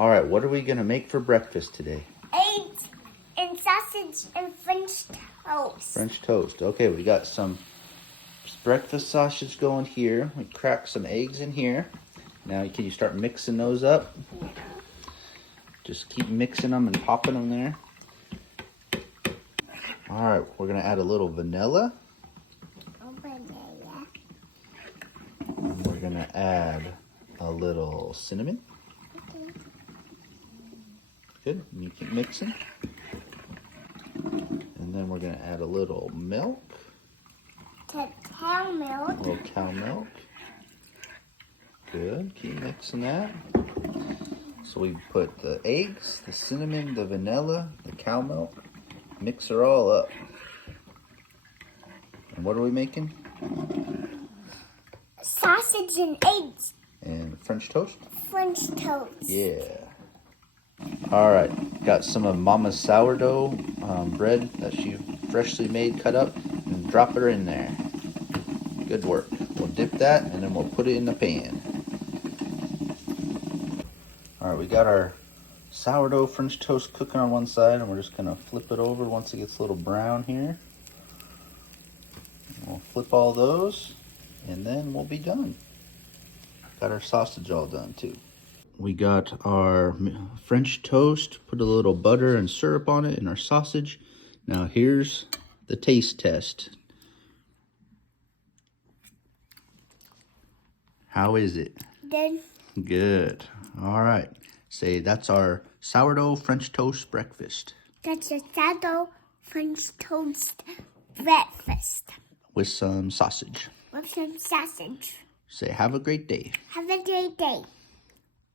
All right, what are we gonna make for breakfast today? Eggs and sausage and French toast. French toast. Okay, we got some breakfast sausage going here. We cracked some eggs in here. Now, can you start mixing those up? Yeah. Just keep mixing them and popping them there. All right, we're gonna add a little vanilla. Vanilla. And we're gonna add a little cinnamon. Okay. Good, and you keep mixing. And then we're gonna add a little milk. Cow milk. A little cow milk. Good, keep mixing that. So we put the eggs, the cinnamon, the vanilla, the cow milk. Mix her all up. And what are we making? Sausage and eggs. And French toast? French toast. Yeah. All right, got some of Mama's sourdough bread that she freshly made, cut up, and drop her in there. Good work. We'll dip that and then we'll put it in the pan. All right, we got our sourdough French toast cooking on one side, and we're just gonna flip it over once it gets a little brown here. We'll flip all those, and then we'll be done. Got our sausage all done too. We got our French toast, put a little butter and syrup on it, and our sausage. Now here's the taste test. How is it? Good. Good. All right. Say, that's our sourdough French toast breakfast. That's a sourdough French toast breakfast. With some sausage. With some sausage. Say, have a great day. Have a great day.